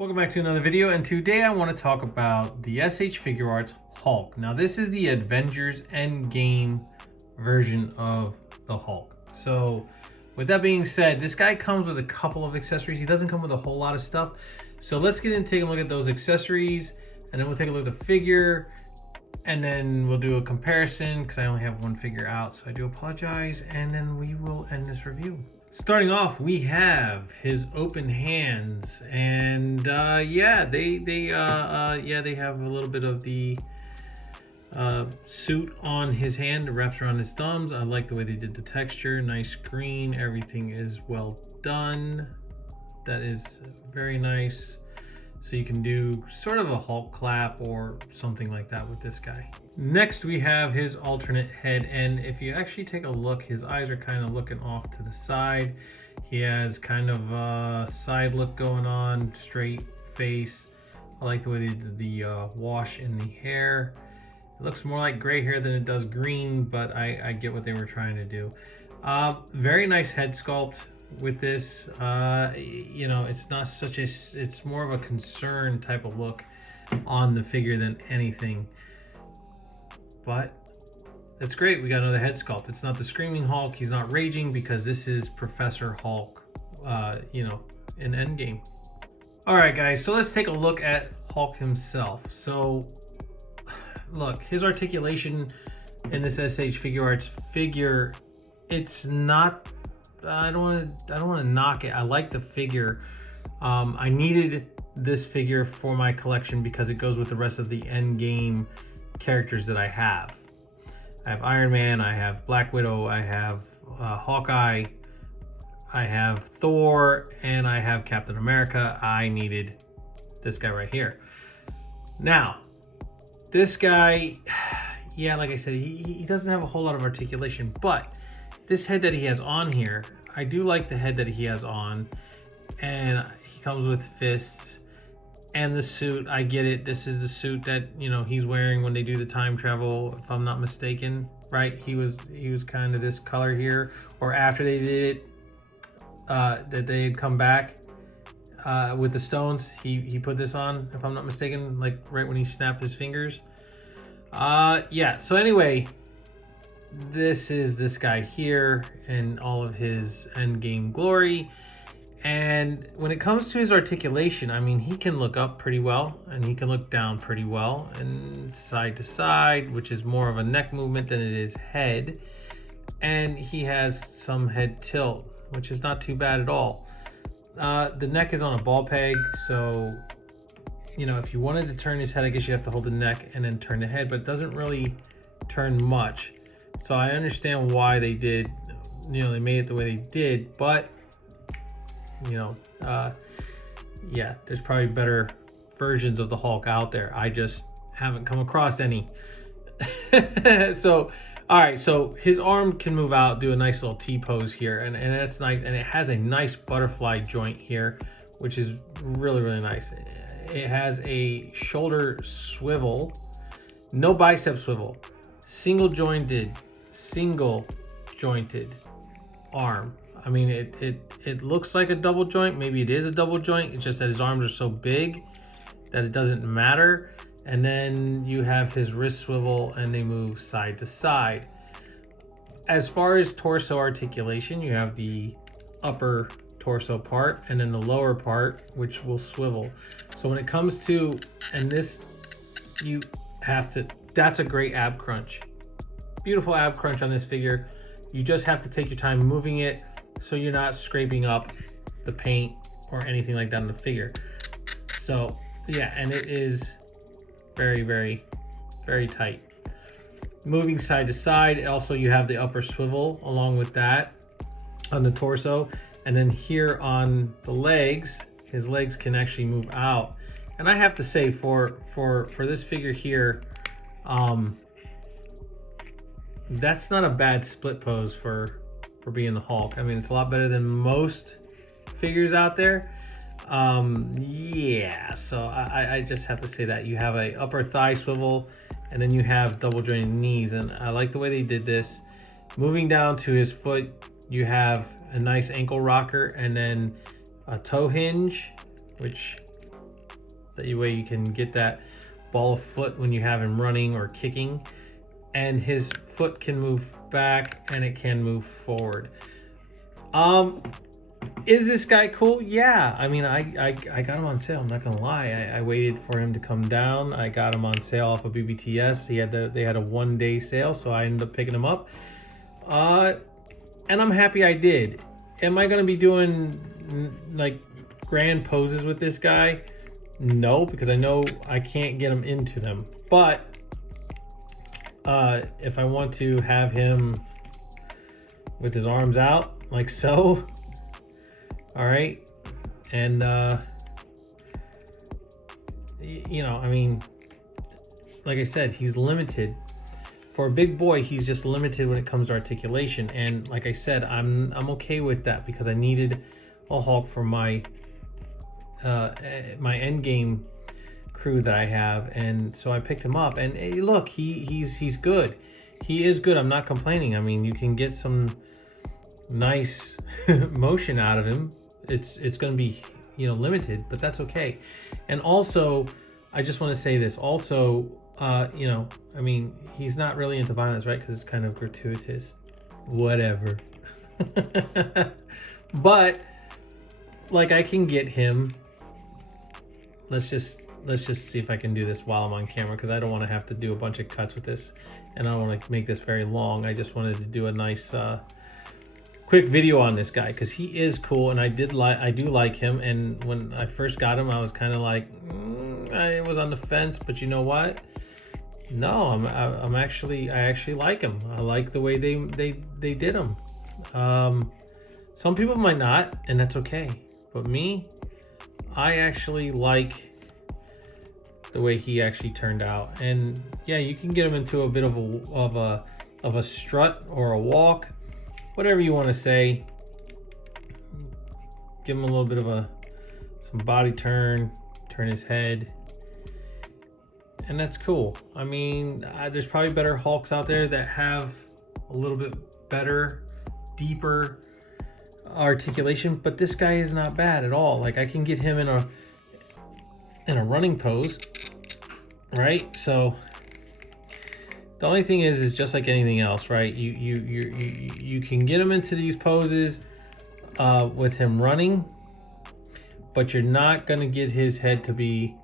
Welcome back to another video, and today I want to talk about the S.H.Figuarts Hulk. Now this is the Avengers EndGame version of the Hulk. So with that being said, this guy comes with a couple of accessories. He doesn't come with a whole lot of stuff. So let's get in and take a look at those accessories, and then we'll take a look at the figure, and then we'll do a comparison because I only have one figure out, so I do apologize, and then we will end this review. Starting off, we have his open hands, and yeah, they have a little bit of the suit on his hand. It wraps around his thumbs. I like the way they did the texture. Nice green. Everything is well done. That is very nice. So you can do sort of a Hulk clap or something like that with this guy. Next, we have his alternate head, and if you actually take a look, his eyes are kind of looking off to the side. He has kind of a side look going on, straight face. I like the way they did the wash in the hair. It looks more like gray hair than it does green, but I get what they were trying to do. Very nice head sculpt with this. You know, it's not such a, it's more of a concern type of look on the figure than anything, but it's great. We got another head sculpt. It's not the Screaming Hulk. He's not raging because this is Professor Hulk, you know, in Endgame. All right, guys, so let's take a look at Hulk himself. So look, his articulation in this S.H.Figuarts figure, it's not, I don't want to knock it. I like the figure. I needed this figure for my collection because it goes with the rest of the Endgame characters that I have. I have Iron Man, I have Black Widow, I have Hawkeye, I have Thor, and I have Captain America. I needed this guy right here. Now, this guy, yeah, like I said, he doesn't have a whole lot of articulation, but this head that he has on here, I do like the head that he has on, and he comes with fists and the suit. I get it. This is the suit that, you know, he's wearing when they do the time travel, if I'm not mistaken, right? He was kind of this color here, or after they did it, that they had come back with the stones. He put this on, if I'm not mistaken, like right when he snapped his fingers. Yeah. So anyway, this is this guy here in all of his Endgame glory. And when it comes to his articulation, I mean, he can look up pretty well and he can look down pretty well and side to side, which is more of a neck movement than it is head. And he has some head tilt, which is not too bad at all. The neck is on a ball peg, so, you know, if you wanted to turn his head, I guess you have to hold the neck and then turn the head, but it doesn't really turn much. So I understand why they did, you know, they made it the way they did, but you know, yeah, there's probably better versions of the Hulk out there. I just haven't come across any. So, all right, so his arm can move out, do a nice little T-pose here, and that's nice. And it has a nice butterfly joint here, which is really, really nice. It has a shoulder swivel, no bicep swivel, single jointed arm. I mean, it looks like a double joint. Maybe it is a double joint. It's just that his arms are so big that it doesn't matter. And then you have his wrist swivel and they move side to side. As far as torso articulation, you have the upper torso part and then the lower part, which will swivel. So when it comes to, and this, you have to, that's a great ab crunch. Beautiful ab crunch on this figure. You just have to take your time moving it so you're not scraping up the paint or anything like that on the figure. So yeah, and it is very, very, very tight. Moving side to side. Also, you have the upper swivel along with that on the torso. And then here on the legs, his legs can actually move out. And I have to say, for this figure here, that's not a bad split pose for being the Hulk. I mean, it's a lot better than most figures out there. Yeah, so I just have to say that you have a upper thigh swivel and then you have double jointed knees, and I like the way they did this. Moving down to his foot, you have a nice ankle rocker and then a toe hinge, which That way you can get that ball of foot when you have him running or kicking, and his foot can move back and it can move forward. Is this guy cool? Yeah. I mean, I got him on sale. I'm not gonna lie. I waited for him to come down. I got him on sale off of BBTS. They had a 1-day sale, so I ended up picking him up. And I'm happy I did. Am I gonna be doing like grand poses with this guy? No, because I know I can't get him into them. But if I want to have him with his arms out, like so, all right, and you know, I mean, like I said, he's limited. For a big boy, he's just limited when it comes to articulation, and like I said, I'm okay with that because I needed a Hulk for my my endgame crew that I have, and so I picked him up. And hey, look, he's good. He is good. I'm not complaining. I mean, you can get some nice motion out of him. It's going to be, you know, limited, but that's okay. And also, I just want to say this. Also, you know, I mean, he's not really into violence, right? Because it's kind of gratuitous. Whatever. But like, I can get him. Let's just see if I can do this while I'm on camera, because I don't want to have to do a bunch of cuts with this, and I don't want to make this very long. I just wanted to do a nice quick video on this guy because he is cool, and I do like him. And when I first got him, I was kind of like, I was on the fence, but you know what? No, I actually like him. I like the way they did him. Some people might not, and that's okay. But me, I actually like the way he actually turned out. And yeah, you can get him into a bit of a strut or a walk, whatever you want to say. Give him a little bit of some body turn his head, and that's cool. I mean, there's probably better Hulks out there that have a little bit better, deeper articulation, but this guy is not bad at all. Like, I can get him in a running pose, right? So the only thing is just like anything else, right? You can get him into these poses with him running, but you're not gonna get his head to be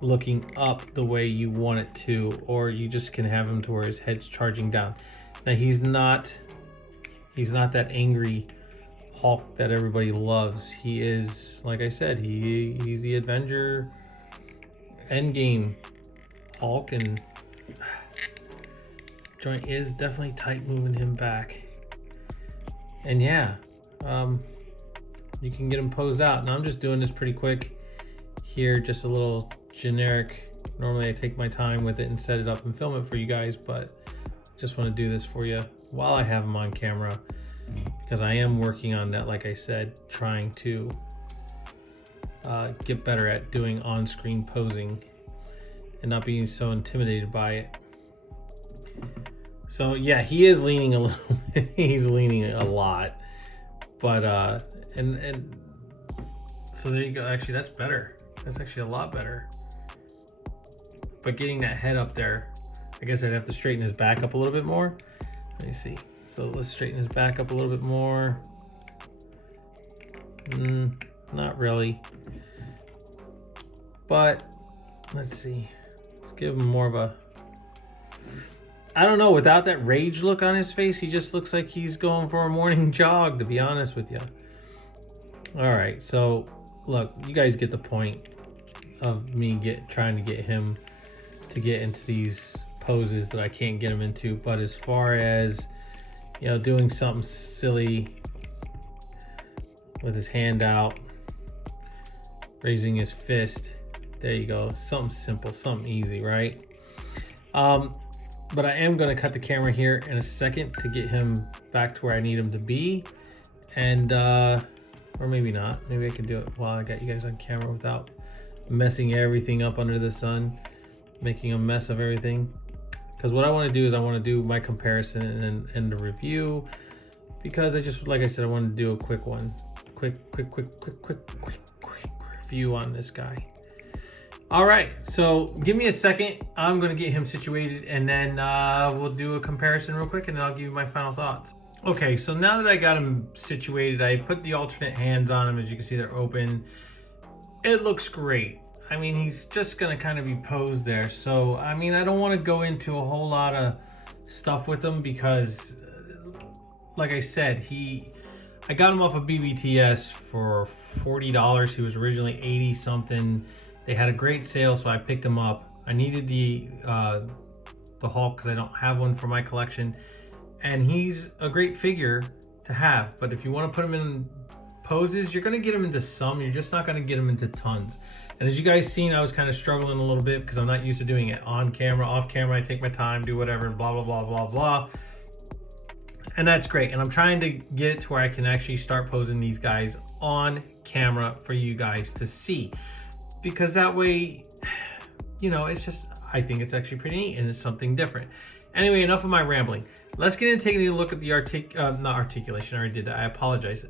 looking up the way you want it to, or you just can have him to where his head's charging down. Now he's not that angry Hulk that everybody loves. He is, like I said, he's the Avengers EndGame Hulk, and joint is definitely tight moving him back. And yeah, you can get him posed out. Now I'm just doing this pretty quick here, just a little generic. Normally I take my time with it and set it up and film it for you guys, but just want to do this for you while I have him on camera, because I am working on that, like I said, trying to get better at doing on-screen posing and not being so intimidated by it. So yeah, he is leaning a little bit. He's leaning a lot, but and so there you go. Actually, that's better. That's actually a lot better. But getting that head up there, I guess I'd have to straighten his back up a little bit more. Let me see. So let's straighten his back up a little bit more. Not really. But let's see. Let's give him more of a, I don't know, without that rage look on his face, he just looks like he's going for a morning jog, to be honest with you. All right, so look, you guys get the point of me trying to get him to get into these poses that I can't get him into. But as far as, you know, doing something silly with his hand out, raising his fist, there you go, something simple, something easy, right? But I am going to cut the camera here in a second to get him back to where I need him to be. And or maybe not, maybe I can do it while I got you guys on camera without messing everything up under the sun, making a mess of everything. Because what I want to do is I want to do my comparison and the review, because I just, like I said, I wanted to do a quick one, quick review on this guy. All right, so give me a second. I'm gonna get him situated, and then we'll do a comparison real quick, and then I'll give you my final thoughts. Okay, so now that I got him situated, I put the alternate hands on him. As you can see, they're open. It looks great. I mean, he's just gonna kind of be posed there. So, I mean, I don't want to go into a whole lot of stuff with him because, like I said, I got him off of BBTS for $40. He was originally 80 something. They had a great sale, so I picked him up. I needed the Hulk because I don't have one for my collection, and he's a great figure to have. But if you want to put him in poses, you're going to get him into some. You're just not going to get him into tons. And as you guys seen, I was kind of struggling a little bit because I'm not used to doing it on camera. Off camera, I take my time, do whatever, and blah, blah, blah, blah, blah. And that's great. And I'm trying to get it to where I can actually start posing these guys on camera for you guys to see. Because that way, you know, it's just, I think it's actually pretty neat and it's something different. Anyway, enough of my rambling. Let's get into taking a look at the not articulation, I already did that, I apologize.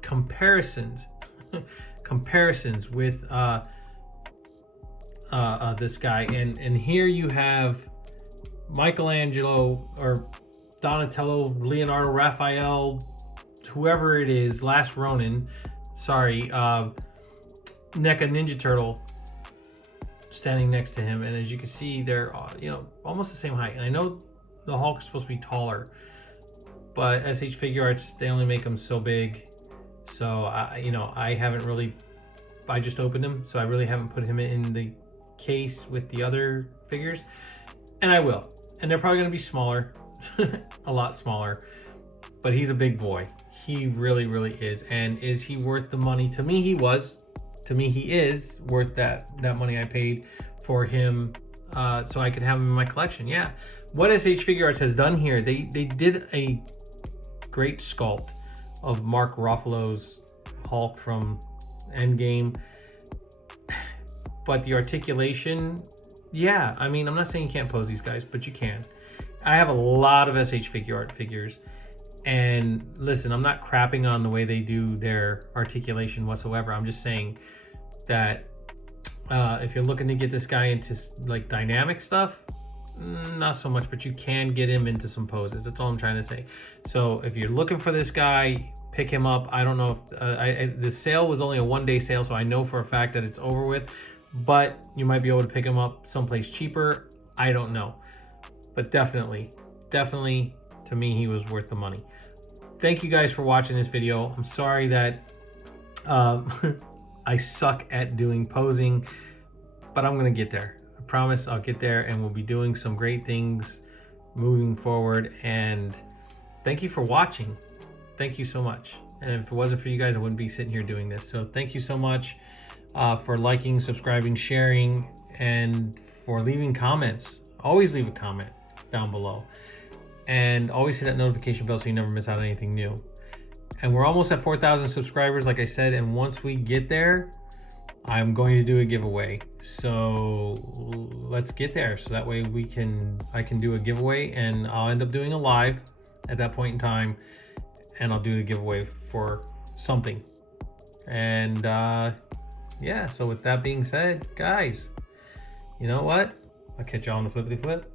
Comparisons. Comparisons with this guy. And here you have Michelangelo or Donatello, Leonardo, Raphael, whoever it is, Last Ronin, sorry, NECA Ninja Turtle standing next to him, and as you can see, they're you know, almost the same height. And I know the Hulk is supposed to be taller, but S.H.Figuarts, they only make them so big. So I haven't really, I just opened him, so I really haven't put him in the case with the other figures, and I will. And they're probably going to be smaller, a lot smaller, but he's a big boy. He really, really is. And is he worth the money? To me, he was. To me, he is worth that money I paid for him, so I could have him in my collection. Yeah. What S.H.Figuarts has done here, they did a great sculpt of Mark Ruffalo's Hulk from Endgame. But the articulation, yeah, I mean, I'm not saying you can't pose these guys, but you can. I have a lot of S.H.Figuart figures. And listen, I'm not crapping on the way they do their articulation whatsoever. I'm just saying that if you're looking to get this guy into like dynamic stuff, not so much, but you can get him into some poses. That's all I'm trying to say. So if you're looking for this guy, pick him up. I don't know if the sale was only a one-day sale, so I know for a fact that it's over with, but you might be able to pick him up someplace cheaper. I don't know, but definitely to me, he was worth the money. Thank you guys for watching this video. I'm sorry that I suck at doing posing, but I'm gonna get there. I promise I'll get there, and we'll be doing some great things moving forward. And thank you for watching. Thank you so much. And if it wasn't for you guys, I wouldn't be sitting here doing this. So thank you so much for liking, subscribing, sharing, and for leaving comments. Always leave a comment down below. And always hit that notification bell so you never miss out on anything new. And we're almost at 4,000 subscribers, like I said, and once we get there, I'm going to do a giveaway. So let's get there, so that way I can do a giveaway, and I'll end up doing a live at that point in time, and I'll do the giveaway for something. And yeah, so with that being said, guys, you know what? I'll catch y'all on the flippity flip.